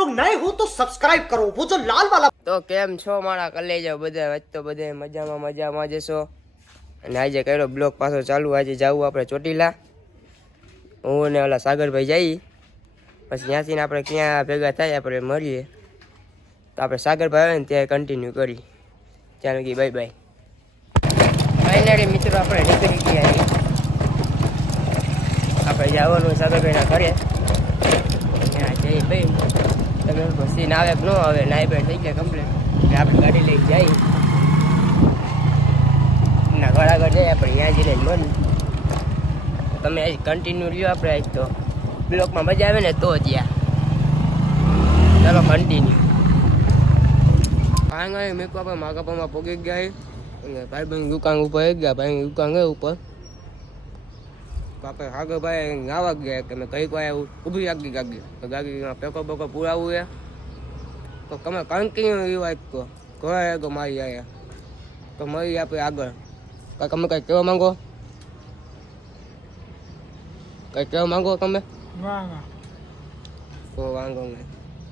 लोग नए हो तो सब्सक्राइब करो वो जो लाल वाला। તો કેમ છો મારા કલેજા બધા? આજ તો બધા મજામાં જશો. અને આજે કર્યો બ્લોગ પાછો ચાલુ. આજે જવું આપણે ચોટીલા. હું ને ઓલા સાગરભાઈ જઈએ, પછી ત્યાંથી આપણે ક્યાં ભેગા થાય આપણે મળીએ. તો આપણે સાગરભાઈ આવે ને ત્યાં કન્ટિન્યુ કરી. ચાલો કે બાય બાય. ફાઇનલી મિત્રો આપણે નીકળી ગયા છીએ. આપણે જવાનું સાગરભાઈના ઘરે. ત્યાં જઈ ભાઈ તમે સીન આવે કે ન આવે, નાઈ બેઠ થઈ ગયા કમ્પ્લેટ. એટલે આપણે ગાડી લઈને જઈએ ના ઘર આગળ જઈએ આપણે ત્યાં જઈને મન. તમે આજ કન્ટિન્યુ લ્યો આપણે આજ તો બ્લોકમાં મજા આવે ને તો ત્યાં ચાલો કન્ટિન્યુ. ભાઈ મેં આપણે માકાપામાં પગી ગયા અને ભાઈ બહેન દુકાન ઉપર આવી ગયા. ભાઈ દુકાન ગઈ ઉપર આપણે સાગરભાઈ નાવા ગયા કે મેં કંઈક વાર ઊભી રાખી ગાડી તો ગાડીમાં પેકો બેકો પુરાવું છે તો તમે કન્ટિન્યુ એ વાત કહો ઘરે તો મારી આવ્યા તો મળી આપણે આગળ. તમે કંઈ કહેવા માંગો? કંઈ કહેવા માંગો તમે? તો વાંધો નહીં,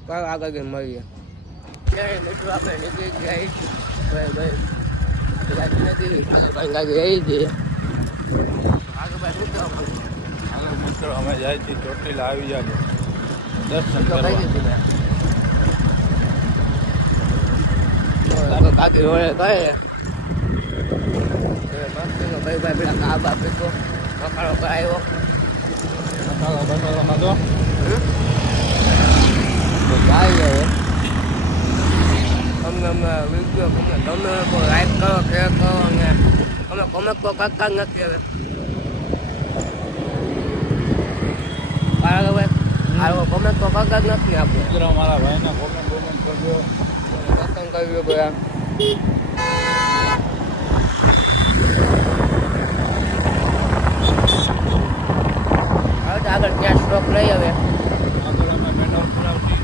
કયો આગળ ગઈને મળીએ. મિત્રો આપણે નીકળી ગયા ભાઈ ગાડી નથી આગળ ગાડી આવી જઈએ. મિત્રો અમે જાય છે ચોટીલા આવી જાય દર્શન કરવા. કાકી રોડે કહે ભાઈ પેલા કાબા પીતો મકાળો કરાયો મસાલા બસાલામાં તો જાય હવે તમને વિડીયો તમે લાઈક કરો શેર કરો અને અમે કોમેન્ટ તો કરતા નથી હવે. કોમેન્ટ તો કરતા જ નથી આપણે. મિત્રો મારા ભાઈના કોમેન્ટ કરજો, પસંદ કરજો બધા. હવે તો આગળ ત્યાં સ્ટોપ લઈ હવે આગળ અમે પેટ્રોલ પુરાવતી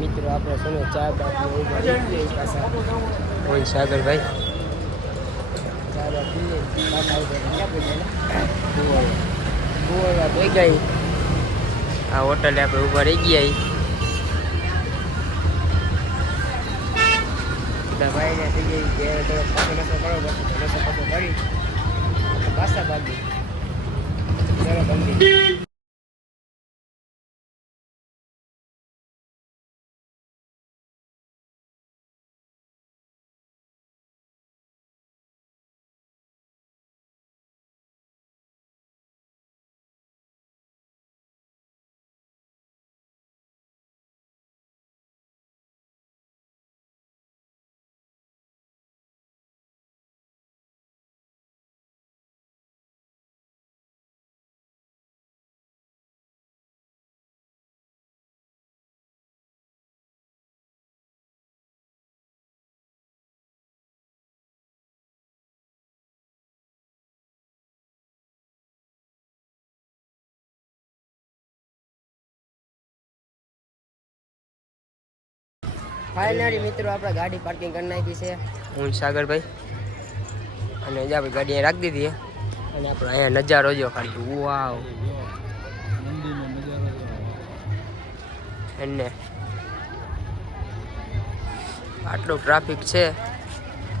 મિત્રો આપણે સમય ચા બાપી પાછા હોય સાગરભાઈ ચા બાપી થઈ ગઈ. આ હોટલે આપણે ઉભા રહી ગયા ભાઈને થઈ ગઈ કે પાછો નશો કરો બસ નશો પાછો કરી પાછા બાકી ચલો બંધી. ફાઇનલી મિત્રો આપણે ગાડી પાર્કિંગ કરી નાખી છે હું સાગરભાઈ અને જ આપણે ગાડી અહીં રાખી દીધી અને આપણે અહીંયા નજારો જો ખાલી વાવ. અને આટલું ટ્રાફિક છે.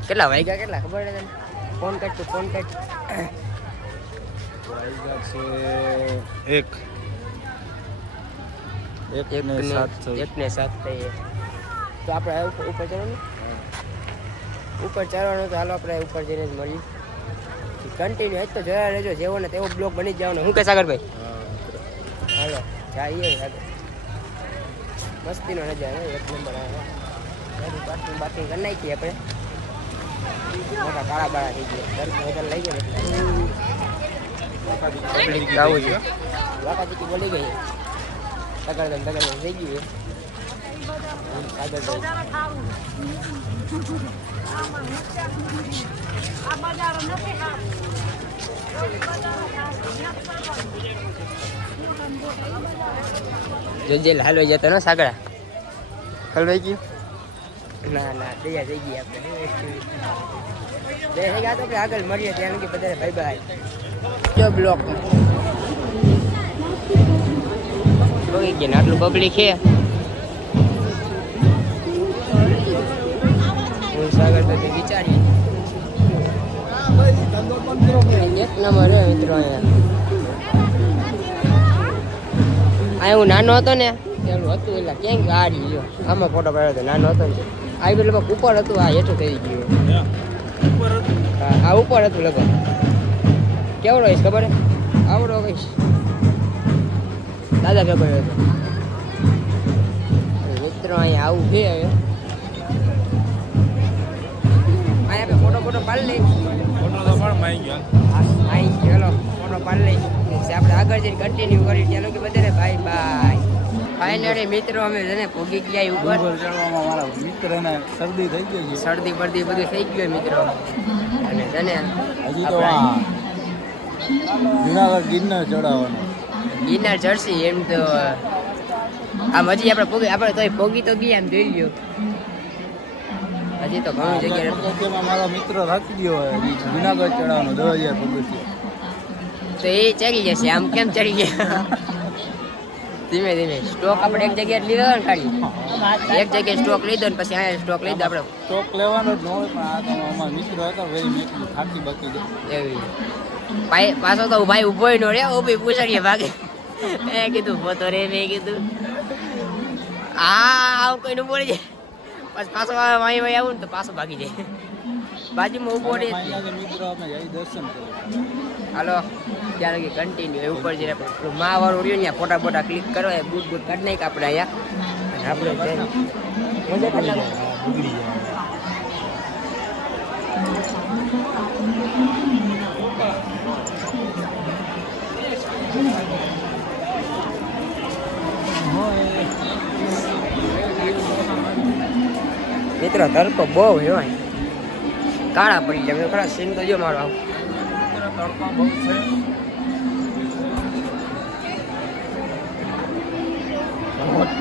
કેટલા વાગ્યા કેટલા ખબર છે તને? ફોન કટ ફોન કટ એક ને 7 થઈએ તો આપણે ઉપર ચડવાનું તો હાલો આપણે ઉપર જઈને જ મળીએ. કન્ટિન્યુ આજ તો જોયા રહેજો, જેવો ને તેવો બ્લોગ બની જ જવાનો. શું કહે સાગરભાઈ? હાલો જઈએ આગળ. મસ્તીનો નજારો એક નંબર આવે. પાર્કિંગ બાર્કિંગ કરી નાખીએ આપણે. મોટા કાળા બાળા થઈ ગયા. દર્શન લઈ ગયા પબ્લિક તો આવું છે વાકાચીકી બોલી ગઈ તગડન થઈ ગયું જોજે હાલવાઈ જતો ને સાગડા હલવાઈ ગયું ના ના તૈયાર થઈ ગઈ આપણે બે થઈ ગયા તો આપણે આગળ મળીએ ત્યાં કે બધા ભાઈ ભાઈ જો બ્લોક જોઈ ગયા આટલું પબ્લિક છે સાગર તો વિચારીએ એક નંબર હે મિત્રો અહીંયા હું નાનો હતો ને પેલું હતું એટલે ક્યાંક ગાડી જો આમાં ફોટો પાડ્યો હતો નાનો હતો ને આ લગભગ ઉપર હતું આ હેઠું થઈ ગયું આ ઉપર હતું લગભગ કેવડો હશે ખબર આવડો કહીશ દાદા ભેગો હતો મિત્રો અહીંયા આવું છે હવે અહીંયા ફોટો પાડી લઈ ફોટો તો પણ માઈ ગયો ચલો ફોટો પાડી લઈ આપણે આગળ જઈને કન્ટિન્યુ કરી ચાલો કે બધાને બાય બાય ફાઇનલી મિત્રો અમે છે ને ભોગી ગયા ઉપર ચડવામાં મારા મિત્રને શરદી થઈ ગઈ છે શરદી પડતી બધું થઈ ગયું મિત્રો અને છે ને હજી તો જુનાગઢ ગિરનાર ચડાવવાનું ગિરનાર ચડશી એમ તો આમ હજી આપણે તો ભોગી તો ગયા એમ જોઈ લ્યો હજી તો ઘણી જગ્યાએ પગથિયામાં મારો મિત્ર થાકી ગયો હોય જુનાગઢ ચડાવવાનો 10,000 પગથિયા તો એ ચડી જશે આમ કેમ ચડી ગયા ધીમે ધીમે સ્ટોક આપણે એક જગ્યાએ લીધો ને ખાલી એક જગ્યાએ સ્ટોક લીધો ને પછી અહીંયા સ્ટોક લીધો આપણે સ્ટોક લેવાનો જ ન હોય પણ આ તો અમારા મિત્ર હતા વેરી મેકલું થાકી બાકી જાય એવી પાછો તો ભાઈ ઉભો નો રે ઊભી પૂછડીએ ભાગે મેં કીધું પોતો રે મેં કીધું આવું કોઈનું બોલી જાય પછી પાછો વાઈ આવું ને તો પાછો ભાગી જાય બાજુમાં ઉભો રહે મિત્રો આપણે જઈ દર્શન કરીએ હાલો ત્યાં લગી કન્ટિન્યુ એ ઉપર જઈને મા વાળું રહ્યું ને ફોટા બોટા ક્લિક કરવા બૂટ બૂટ કાઢી નાખ આપણે અહીંયા અને આપણે મિત્રો તડકો બહુ હોય કાળા પડી જાય ખરા સીન તો જો મારો આવું તડકા બહુ છે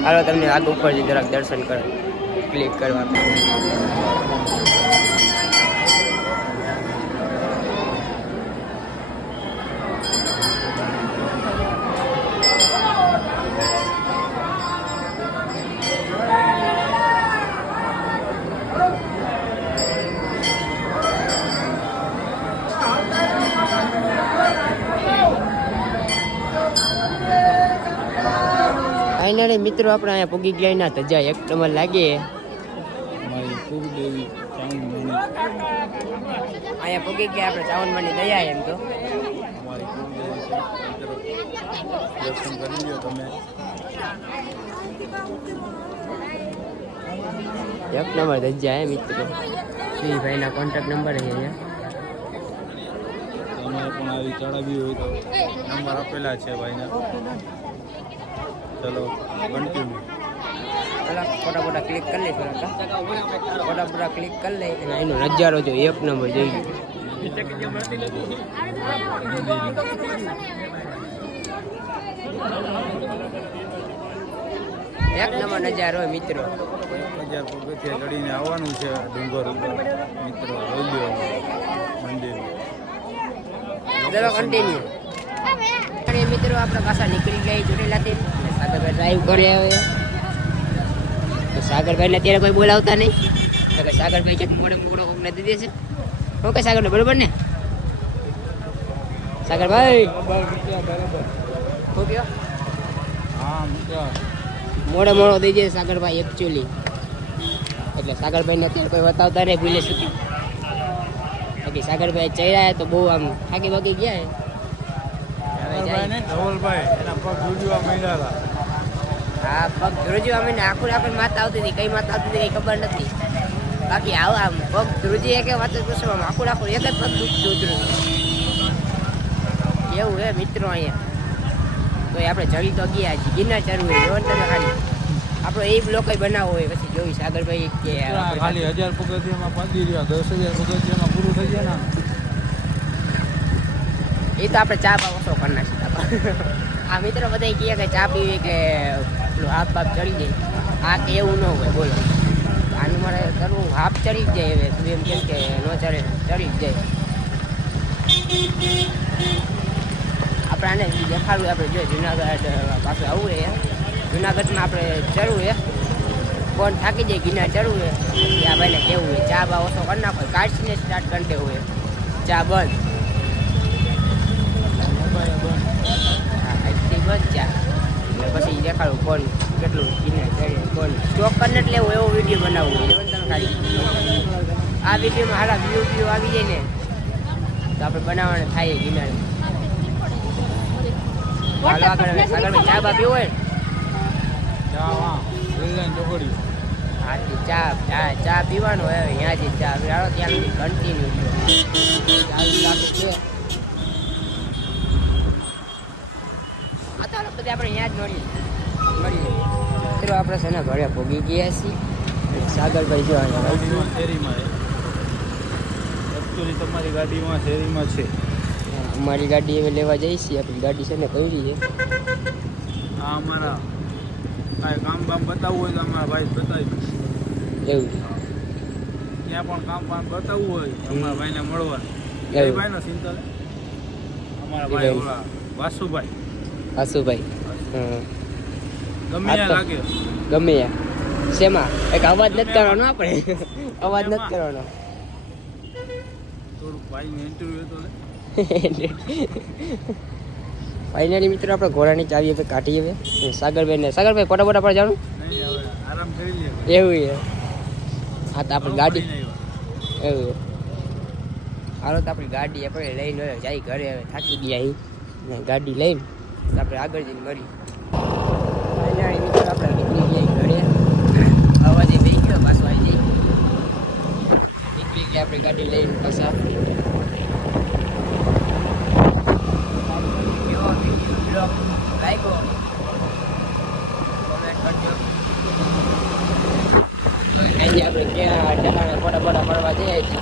હાલો તમને આગળ ઉપર જઈ જરાક દર્શન કરો ક્લિક કરવા ફાઇનલી મિત્રો આપણે અહીંયા પૂગી ગયા ના ધજા એક નંબર લાગે મારી કુળદેવી ચામુંડની અહીંયા પૂગી ગયા આપણે ચાવનમાંની દયા એમ તો અમારી કુળદેવી દર્શન કરી લ્યો તમે એક નંબર ધજા હે મિત્રો શ્રી ભાઈના કોન્ટેક્ટ નંબર છે અહીંયા તમારે પણ આવી ચડાવી હોય તો નંબર આપેલા છે ભાઈના ચલો કન્ટિન્યુ ફોટા ફોટા ક્લિક કરી લઈ ફોટા ફોટા ક્લિક કરી લઈ અને એનો નજારો જો એક નંબર જોઈ એક નંબર નજારો મિત્રો 1000 પગથિયા ચડીને આવવાનું છે ડુંગર ઉપર મિત્રો રોલ્યો મંદિર ચલો કન્ટિન્યુ મિત્રો આપણે પાછા નીકળી ગયા ચોટીલાથી સાગરભાઈ ડ્રાઈવ કરે હવે તો સાગરભાઈને અત્યારે કોઈ બોલાવતા નહીં તો સાગરભાઈ ક્યાંક મોડે મોકળો કોકને દીધી છે ઓકે સાગરભાઈ બરોબર ને સાગરભાઈ ઓકે હા મિત્ર મોડે મોડો દઈ જાય સાગરભાઈ એકચ્યુઅલી એટલે સાગરભાઈને અત્યારે કોઈ બતાવતા નહીં ભૂલે સુધી બાકી સાગરભાઈ ચડ્યા તો બહુ આમ થાકી બાકી ગયા ધવલભાઈ એના પગ રૂજવા માંડ્યા હા પગ ધ્રુજી અમે આખું આપણે માતા આવતી હતી કઈ માતા આવતી હતી કઈ ખબર નથી બાકી આવ આમ પગ ધ્રુજી કે વાત પૂછવામાં આખું એક જ પગ દુખતું એવું હે મિત્રો અહીંયા તો આપણે ચડી તો ગયા છીએ ગિરનાર ચડવું હોય જોન તમે ખાલી આપણો એ બ્લોક બનાવવો હોય પછી જોઈ સાગરભાઈ કે ખાલી 1000 પગથિયામાં પહોંચી રહ્યા 10,000 પગથિયામાં પૂરું થઈ જાય ને એ તો આપણે ચા ઓછો કરી નાખીએ આ મિત્રો બધા કહે કે ચા પીવી કે હાફ બાપ ચડી જાય આ કે એવું ન હોય બોલો આનું મારે કરવું હાફ ચડી જ જાય હવે તું એમ કેમ કે ન ચડે ચડી જ જાય આપણે આને દેખાડવું આપણે જો જુનાગઢ પાછું આવવું છે જુનાગઢમાં આપણે ચડવું છે કોણ થાકી જાય ગિરનાર ચડવું છે પછી આ ભાઈને કેવું હોય ચા બા ઓછો કરી નાખો કાઢીને સ્ટાર્ટ કરી દેવું હોય ચા બંધ બંધ ચા પછી દેખાડું કોણ કેટલું ગિરનાર ચડે કોણ સ્ટોક કરીને એટલે એવો વિડીયો બનાવવો હોય તમે ખાલી આ વિડીયોમાં સારા વ્યૂ આવી જાય ને તો આપણે બનાવવાને થાય ગિરનાર હાલો આગળ ચા બા પીવો હોય ચા પીવાનો હોય ત્યાંથી ચા પીવાનો ત્યાં કન્ટિન્યુ આપણે અહીંયા જ મળીએ મિત્રો આપણે છે ને ઘરે ભોગી ગયા છીએ સાગરભાઈ જો તમારી ગાડીમાં શેરીમાં છે અમારી ગાડી હવે લેવા જઈએ છીએ આપણી ગાડી છે ને કઈ છે આ અમારા કાંઈ કામ બામ બતાવવું હોય તો અમારા ભાઈ બતાવી એવું ત્યાં પણ કામ બામ બતાવવું હોય અમારા ભાઈને મળવાનું એ ભાઈનો સિંતલ અમારા ભાઈ ઓલા વાસુભાઈ ગમે ત્યાં લાગે ગમે શેમાં એક અવાજ નથી કરવાનો આપણે અવાજ નથી કરવાનો થોડુંક ભાઈનું ઇન્ટરવ્યુ તો ફાઇનલી મિત્રો આપણે ઘોડાની ચાવી હવે કાઢી હવે સાગરભાઈ ફટાફટ આપણે જવાનું નહીં હવે આરામ કરી લે એવું છે હા તો આપણી ગાડી એવું હાલો તો આપણી ગાડી આપણે લઈને જાય ઘરે હવે થાકી ગયા અહીં ગાડી લઈને આપણે આગળ જઈને મળી ફાઇનલી મિત્રો આપણે નીકળી ગયા ઘરે અવાજે થઈ ગયો પાછો આવી જઈ નીકળી ગયા આપણી ગાડી લઈને પાછા લાગ્યો કોમેન્ટ કરજો આજે આપણે ક્યાં ઠેકાણે ફોટા પડવા જઈએ છીએ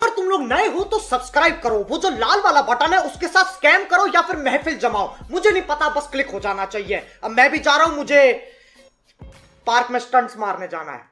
अगर तुम लोग नए हो तो सब्सक्राइब करो वो जो लाल वाला बटन है उसके साथ स्कैम करो या फिर महफिल जमाओ मुझे नहीं पता बस क्लिक हो जाना चाहिए अब मैं भी जा रहा हूं मुझे पार्क में स्टंट्स मारने जाना है